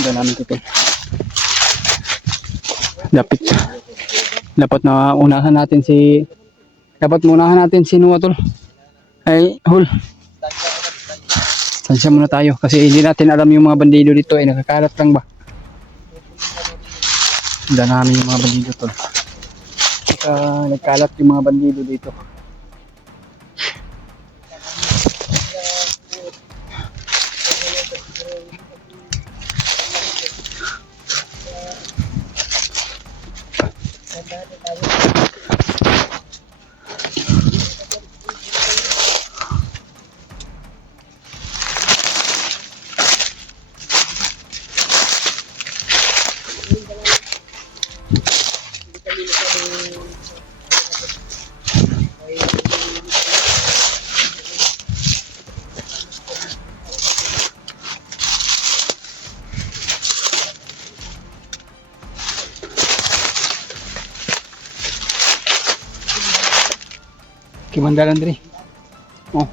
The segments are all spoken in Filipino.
Sundan namin ito. Dapat na unahan natin si Nuwa tol. Ay, hul. Tansya muna tayo kasi hindi natin alam yung mga bandido dito ay nakakalat lang ba. Sundan namin yung mga bandido tol. Nagkalat yung mga bandido dito. Kimandalan diri. Oh.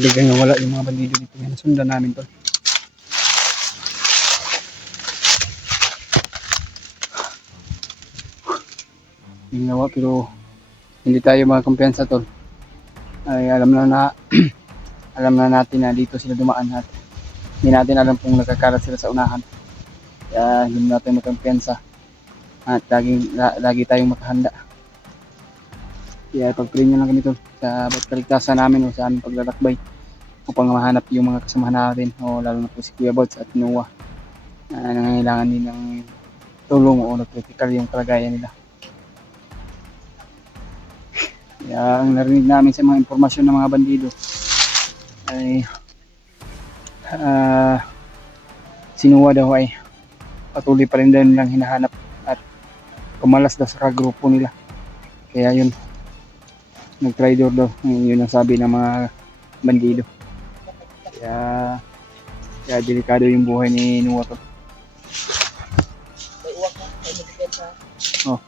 Biglang nawala yung mga bandido dito. Nasundan namin tol. Ginawa pero hindi tayo makakumpiyansa tol. Ay alam na natin na dito sila dumaan at hindi natin alam kung nagkakalat sila sa unahan. Kaya hindi natin makakumpiyansa at lagi tayong makahanda. Kaya pag-pray nyo lang kami tol sa kaligtasan namin o sa aming paglalakbay upang mahanap yung mga kasamahan natin o lalo na po si Kuya Bots at Noah na nangangailangan din ng tulong o critical yung kalagayan nila. Kaya ang narinig namin sa mga impormasyon ng mga bandido ay sinuwa daw ay patuloy pa rin daw nilang hinahanap at kumalas daw sa kagrupo nila. Kaya yun, nag-traitor daw, yun ang sabi ng mga bandido. Kaya delikado yung buhay ni Noah to. Oh.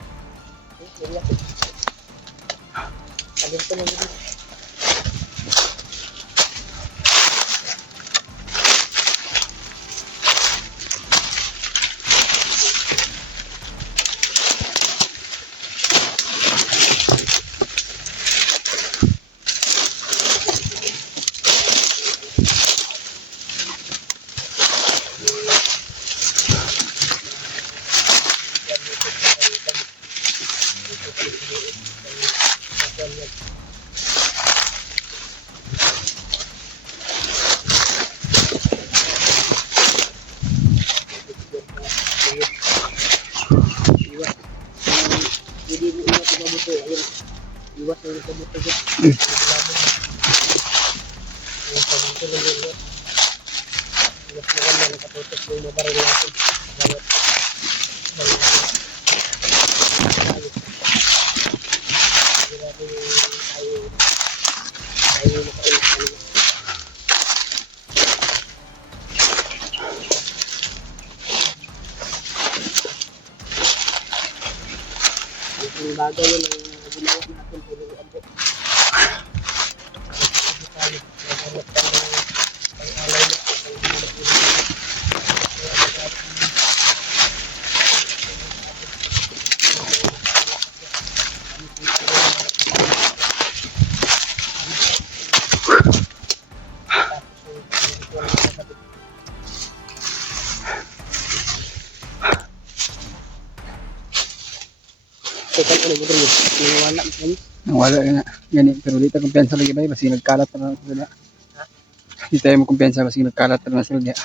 Ang bagay yun ang ginawa natin puro abot. Nawala na gani pero dito kumpiyansa lagi ba basi nagkalat na sila. Hindi tayo mo kumpiyansa basi nagkalat na sila. Nawala.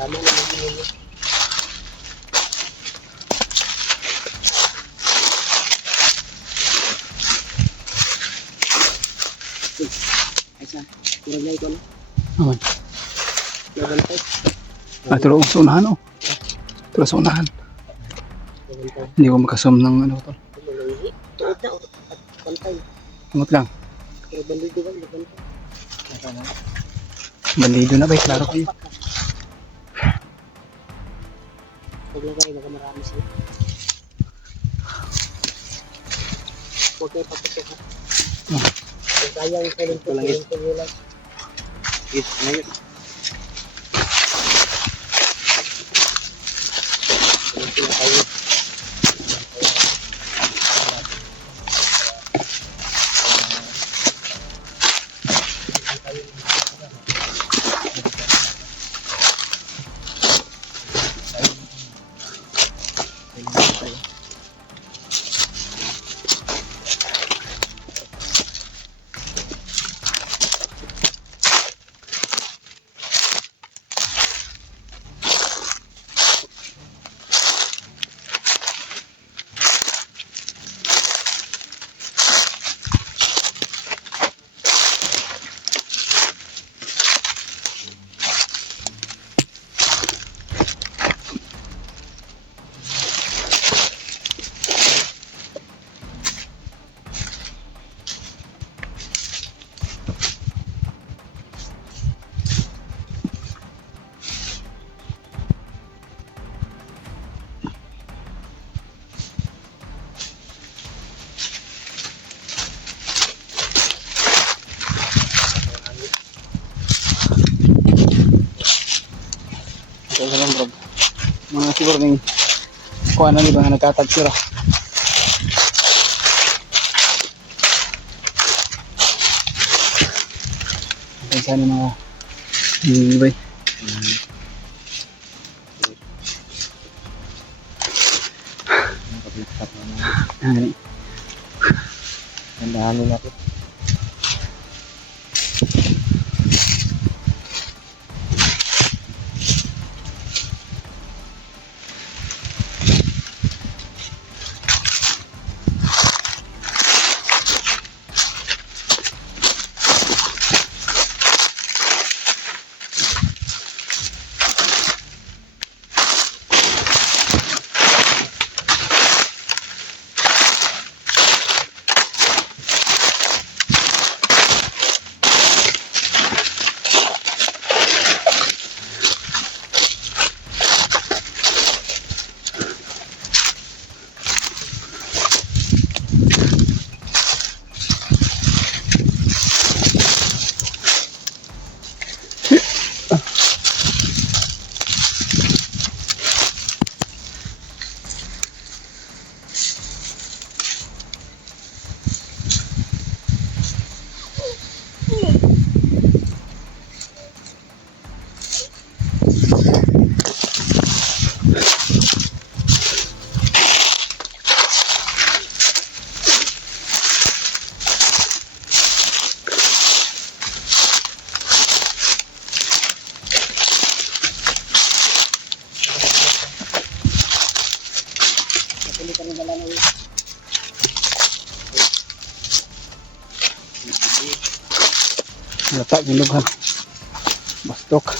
Tama na mag-iwan. Aysa, kurang na ito na. Oh. Level 5. Tulog sa unahan oh. Tulog sa unahan. Hindi ko makasum ng ano tol. Tuod na, pantay. Ingot lang. Pero bandido ba, bantay. Bandido na ba? Klaro kayo. Huwag lang kayo, baka marami sila. Huwag kayo paputok ha. Kung kaya yung silent ko lang lang. Yes, ngayon. Sila kayo. Ito lang bro. Mga siguro ning kuha na ba nga nagkatagsira. Ito sana mga bay. Ano? Ang dami natin. Lata ginughan. Bastok.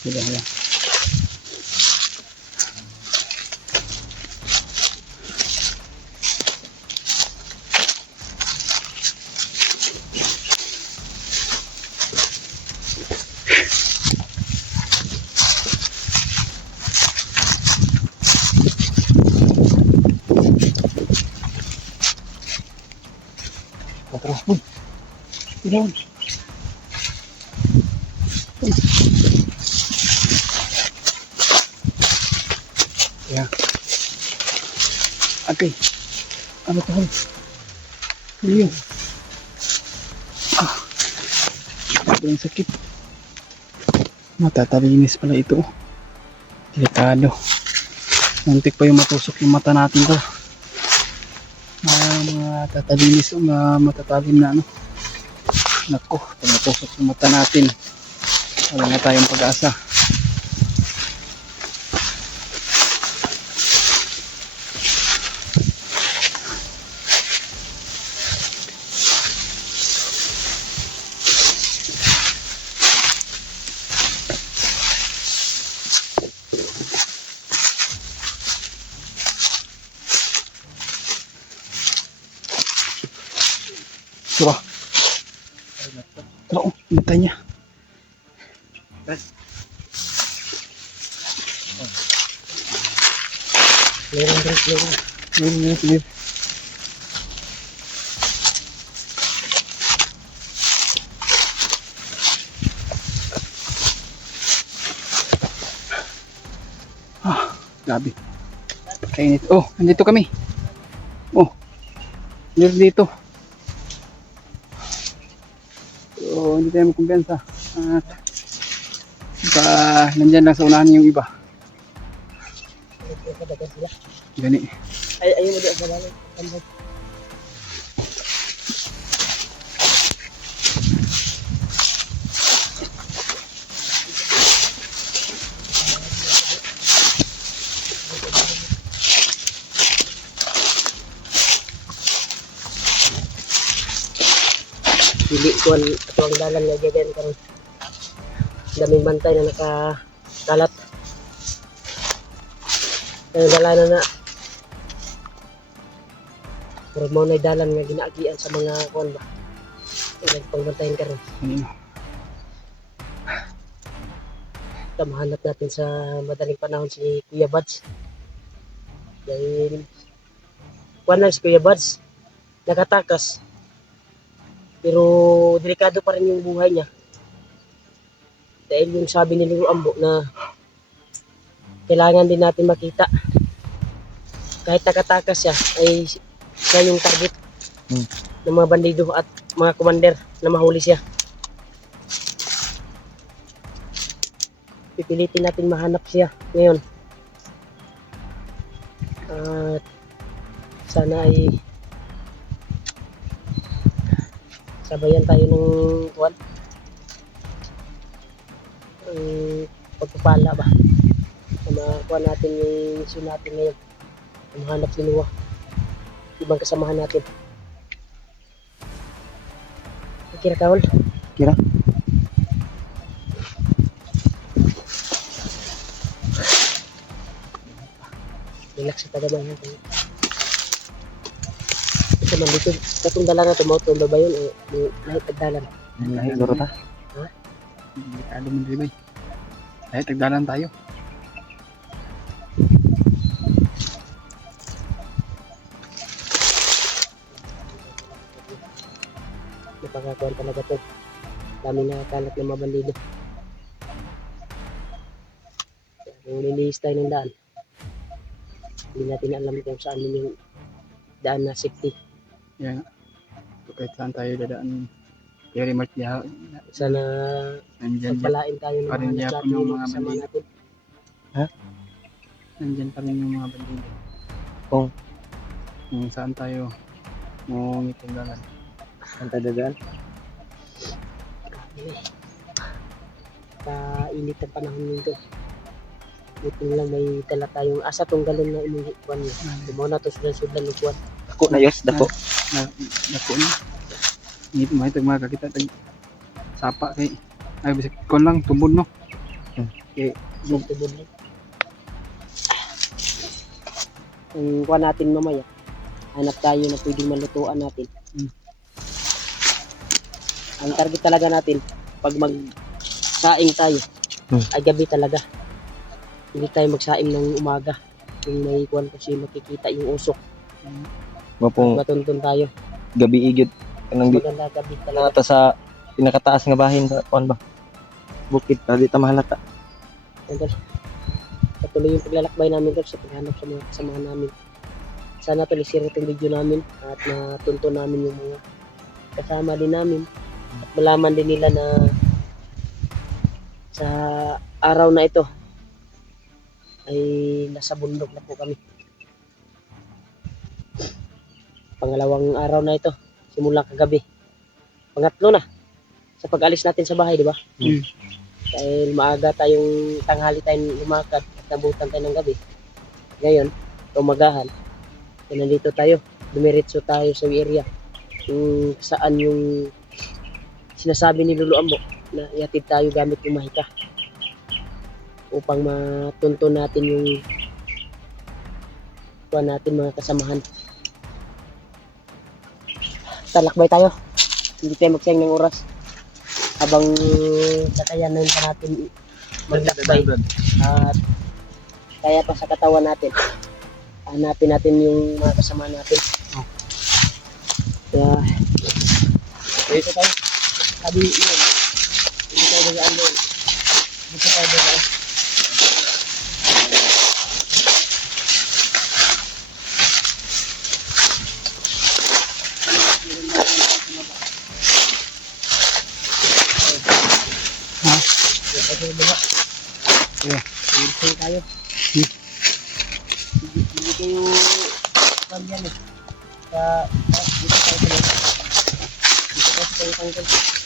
Sudah lah. Terus pun. Tidak. Ya. Okay. Ano to? Iyo. Sobrang sakit. Matatalinis pala ito. Delikado. Muntik pa yung matusok yung mata natin to. Mga tatalinis o mga matatalim na ano. Nako, matusok yung mata natin. Wala na tayong pag-asa. Tara. Tara, oh, hintay niya. Meron drink meron. Sige. Grabe. Kainit. Oh, nandito kami. Oh, dito. So, hindi tayo magkumpensa. At nandyan lang sa unahan yung iba. Nagkakadagan sila. Gani. Ayun mo doon sa balay. Tambay. Dili ko ato ang dalan nga dyan karon. Daming bantay na nakakalat. Kaya wala na. Pero mo na dalan nga ginaagian sa mga kuan ba. Nagpangbantayan karon. Ano? Mahanap natin sa madaling panahon si Kuya Buds. Dahil kuan lang si Kuya Buds. Nakatakas. Pero delikado pa rin yung buhay niya. Dahil yung sabi ni Lolo Ambo na kailangan din natin makita. Kahit nakatakas siya, ay siya yung target ng mga bandido at mga commander na mahuli siya. Pipilitin natin mahanap siya ngayon. At sana ay sabayan tayo ng kuwan. Ang pagpapala ba? Na makuha natin yung mission natin ngayon. Mahanap si Noah. Ibang kasamahan natin. Kira Kawal. Kira. Relax sa tagaman natin. Ito man dito. Katong dalan na tumoto. Ba yun? Lahit tagdalan. Lahit loro ta. Ha? Delikado man rin bay. Lahit tagdalan tayo. Napakakuan talaga to. Dami na kalat ng mga bandido. Kung nilihis tayo ng daan, hindi natin alam kung saan yung daan na safety. Yan. So, kahit saan tayo dadaan. Very much niya. Sana Nandyan pagpalain tayo ng Parin mga niya natin po yung yung mga kasama bandido. natin. Nandyan pa rin yung mga bandido. Oo. Kung saan tayo ngungit yung dalan. Saan tayo dadaan? Kainit ang panahon nito. Buti lang may dala tayong asa tong galon na imuhi kuwan niya. Tumaw na to sudan-sudan ng kuwan. Dako na yos, dako. Dako na. Hindi mahitag mga kakita tag sapa kay ay bisik kon lang tubod no. Okay. Tubod lang. Kung kuwan natin mamaya, hanap tayo na pwedeng malutuan natin. Ang target talaga natin, pag magsaing tayo, ay gabi talaga. Hindi tayo magsaing ng umaga. Kung may kuwan kasi makikita yung usok. Mapong Matuntun tayo. gabi igid kanang di Maganda gabi talaga. nata sa pinakataas nga bahin sa kuan ba. Bukid ta di ta mahalata. Tol. Patuloy yung paglalakbay namin tol sa paghanap sa mga kasamahan namin. Sana tol i-share itong video namin at natunto namin yung mga kasama din namin. At malaman din nila na sa araw na ito ay nasa bundok na po kami. Pangalawang araw na ito, simula kagabi. Pangatlo na sa pag-alis natin sa bahay, di ba? Mm. Dahil maaga tayong tanghali tayong lumakad at nabutan tayo ng gabi. Ngayon, umagahan. So, nandito tayo. Dumiretso tayo sa area kung saan yung sinasabi ni Lolo Ambo na ihatid tayo gamit yung mahika upang matunto natin yung kuha natin mga kasamahan. Talakbay tayo. Hindi tayo magsayang ng oras habang kakayanan pa natin maglakbay at kaya pa sa katawan natin. Hanapin natin yung mga kasama natin. Kaya dito tayo. Sabi yun. Hindi tayo nagaan doon. Dito tayo nagaan. Ha? Dito tayo baba. Yeah. Dito tayo. Hindi kayo pagyan eh. Dito tayo baba. Dito tayo tanggal.